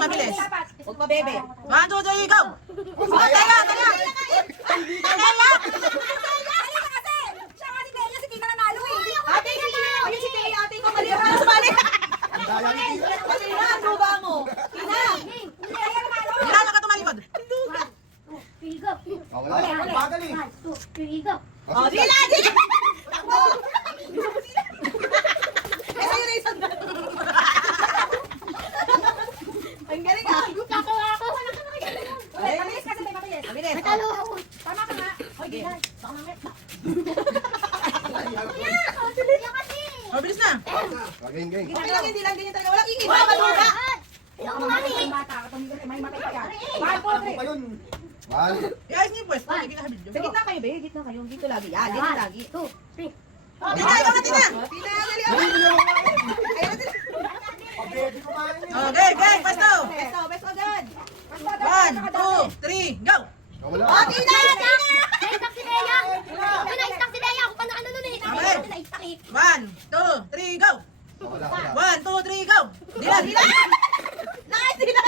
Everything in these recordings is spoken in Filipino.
mabilis. Huwag pa, bebe. 1, 2, 3, go! Oh, taya! Taya! Ate, ayun si Tia, ate ko, mali ka sumali. Mali na, ang luba mo. Tina. Ilan ka tumalikod? Oh, dila, dila. Takbo. Eh, sa'yo na isang dala. Ang galing ah. Mabilis kasi tayo, mabilis. Mabilis. Tama ka nga. Hoy, gila. Baka mamaya. Mabilis na. Okay lang, hindi lang ganyan talaga. Walang ingin. Walang maluga. May matay pa yan. 1, 2, 3. I-ayos niyo yung pwesto. Sige na video. Sa gitna kayo, be. Gitna kayo. Dito lagi. Yan, dito lagi. 2, 3. Tina, ikaw na, Tina. Tina, dali ako. Ayun, dali. Okay, okay, pwesto. Besto, besto agad. 1, 2, 3, go! Oh, Tina, Tina. Na-stuck si Bea! Na-stuck si Bea! Ako pa na ano nun eh! Okay. Na-stuck eh! 1, 2, 3, go! 1, 2, 3, go! Dilan! Tina. Nice, Tina.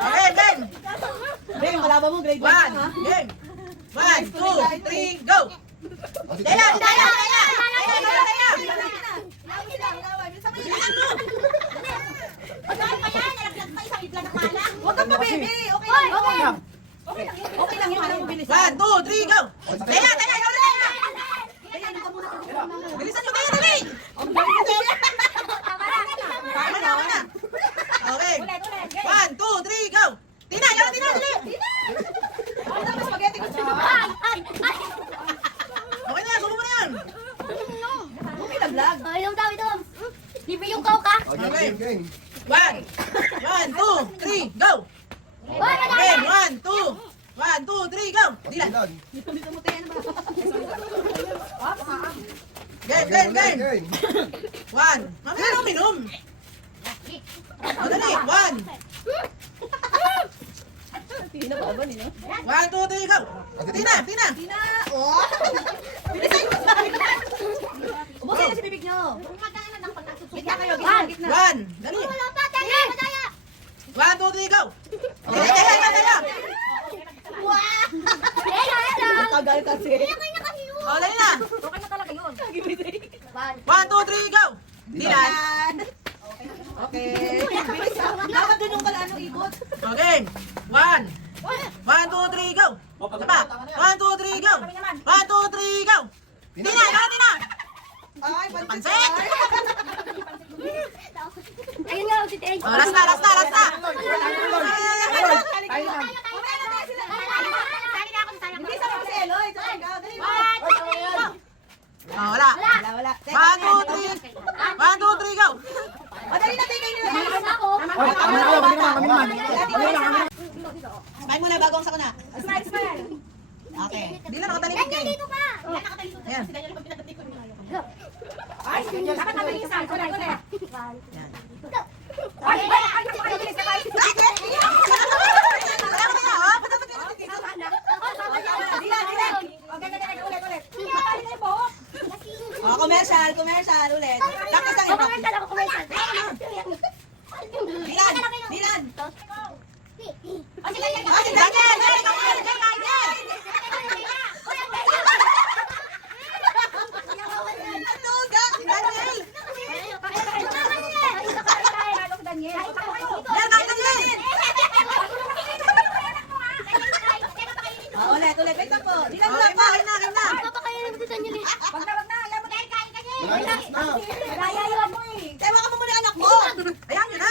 Okay, game! Be, yung kalaban mo, grade 1 1, ha? game! 1, 2, 3, go! Dela! Dela! Dela! Huwag kang mabebe. Okay lang. Okay lang. Okay lang yun. Walang mabilis. 1, 2, 3, go! Dela! Dela! Ikaw na! Bilisan nyo kayo, dali! Tama na, tama na. Okay. 1, 2, 3, go! Tina! Ikaw na, Tina! Dali! Ano na, spaghetti ko siya. Okay na, subo mo na yan! Okay lang, vlog. Ayaw daw ito! Libre yung coke ha! Okay. 1, 2, 3, go! Hoy, madaya! Game! 1, 2, 3, go! Dilan! Dito mo tayo. Ano ba? Game, game, game! 1, mamaya na uminom! Madali! 1, 1, 2, 3, go! Tina! Tina! Tina. Oh. Bilisan mo sa akin. Ubusin na si bibig nyo. Gitna kayo, gitna, gitna. 1, dali! Wala pa! Teka! Madaya! 1, 2, 3, go! Dali, dali, dali, dali! Tagal kasi. O, dali na! Okay na talaga yun! 1, 2, 3, go! Dilan! Yan. Okay. Bilis ka. Dapat dun yung ano, ikot. Okay! 1, 1, 2, 3, go! Diba? 1, 2, 3, go! 1, 2, 3, go! Tina! Ikaw na, Tina! Ay, Pansit! Ayun nga, si Teng! O, last na, last na, last na! Hindi sa mga si Eloy. Dali mo. O, wala! Wala. 1, 2, 3! 1, 2, 3, go! Madali na tayo kayo. Smile muna bago ang sakuna. Smile, smile. Okay. Hindi na nakatalikod Ganyan kayo. dito ka! Ayan. Ay, dapat nabilisan. Ulit. Yan. Ay, bilis na tayo. Kaya ko na, ha? Dilan. Ulit. Oh, commercial ulit. Tapos lang ito. Commercial ako, commercial! Dilan. O, sige, sige! Ah, si Daniel! Daniel! Ikaw muna! Daniel! Ano ga? Si Daniel! Daniel, kain na Daniel! Oh, ulit. Wait lang po. Dilan mo Okay lang na, pa. kain na, kain na! Papakain naman si Daniel eh! Wag na. Alam mo na. Kain ka niya. Kaya yun mo eh! Tayo ka mo muna anak mo. Ayan nyo na!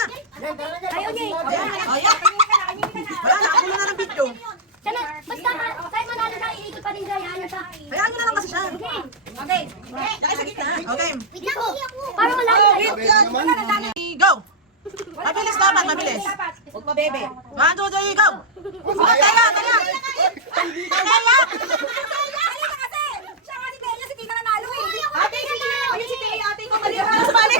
Ayaw niya eh! Ayan! Ayan! Wala na, ako na ng video. Sana, basta kahit manalo tayo, iikot pa rin siya, ano siya. Hayaan nyo na lang kasi siya. Okay. Dahil sa gitna. Okay. Wait lang po! Parang wala tayo. Go! Mabilis dapat, mabilis. Huwag pa, bebe. 1, 2, 3, go! Oh, taya! Taya! Taya! Ate, ayun si Tia, ate ko, mali ka sumali.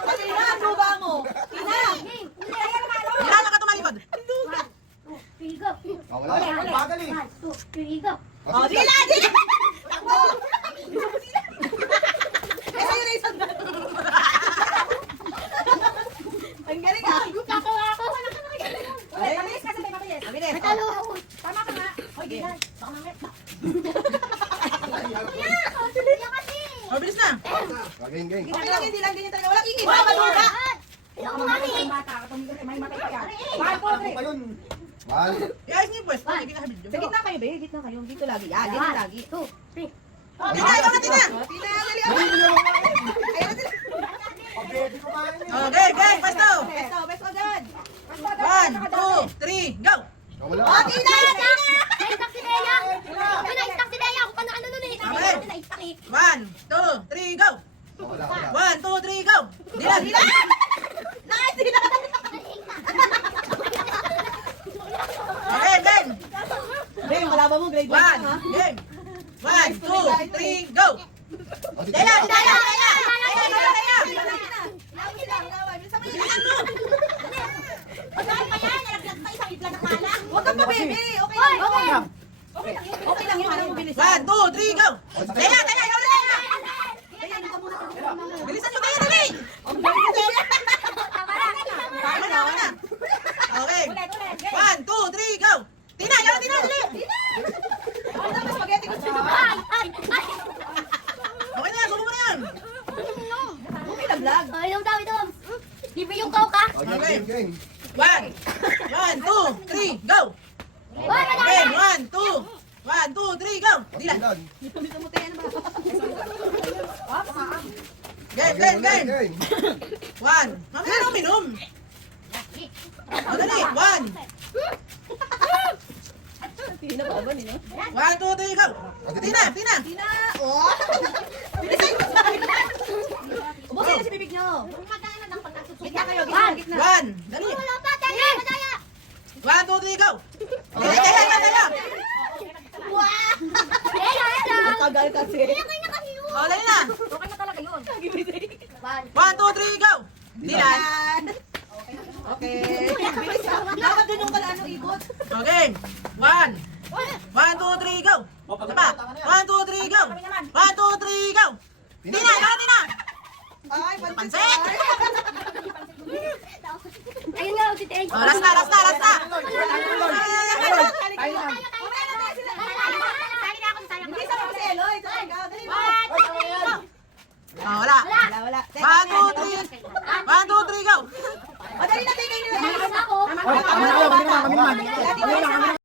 Mali na, ang luba mo. Tina. Ilan ka tumalikod? Pigo! Pigo! Oh, dila. Takbo. Eh, sa'yo na isang dala. na. Game, game. Okay lang, hindi lang ganyan talaga. Walang ingin. Walang maluga. Ayoko mami. Pa yun. One. Iayos niyo yung pwesto. Hindi ka video. Sa gitna kayo, be. Gitna kayo. Dito lagi. Ah, dito lagi. 2, 3. Tina, ikaw na, Tina. Tina, dali ako. Ayan na sila. Okay, game, pwesto. Besto, besto agad. 1, 2, 3, go. Ikaw wala. Oh, Tina! Na-stuck si Dea. Uy, na-stuck si Dea. Ako pa na ano nun eh. Okay. Na-stuck eh. 1, 2, 3, go. Wala, wala. 1, 2, 3, go. Dilan. Nice, Tina! Okay, game. Be, yung kalaban mo, grade 1 1, ha? game. 1, 2, 3, go. Oh, sige. Dela, Dela, Dela. Huwag kang mabebe. Okay lang. Okay lang. Okay lang yun. Alam mo, bilisan. 1, 2, 3, go. Dela, Dela, ikaw na. Bilisan nyo kayo, dali. Tama na, tama na. Okay. 1, 2, 3, go. Tina, ikaw na, Tina, dali. Ano na, spaghetti ko siya. Ay. Okay na, subo mo na yan. Okay lang, vlog. Ay, yung dami doon. Libre yung coke ha. Oh, game, game. 1, 2, 3, go. Uy, Game, madami. 1, 2, 1, 2, 3, go. Dilan. Dilan. Bisa mo tayo, ano ba? Game, game, game. Game. 1. Mamaya na uminom. Madali. 1, Tina pa ba, Nino? 1, 2, 3, go. Tina, Tina. Tina! Oh! Bilisan ko sa akin! Ubusin na si bibig nyo. Gitna kayo, gitna, gitna. 1, dali. Wala pa, Dea. Madaya. 1, 2, 3, go. Dali, dali, dali, dali. Dea. Tagal kasi. Okay na kasi yun. Oh, dali na. Okay na talaga yun. 1, 2, 3, go. Dilan. Dilan! Okay. Bilis ka. Dapat dun yung kalano ikot. Okay. 1, 1, 2, 3, go. Isa pa. 1, 2, 3, go. 1, 2, 3, go. Tina, ikaw, Tina. Ay, Pansit. Ayun nga, si Dea. Oh, last na, last na, last na. Mamaya na tayo sila. Hindi sa mga seloy. Talaga. Dali mo. Oh, wala. Wala, wala. 1, 2, 3. 1, 2, 3, go. Madali na tayo kayo nila. Ako. Kami naman.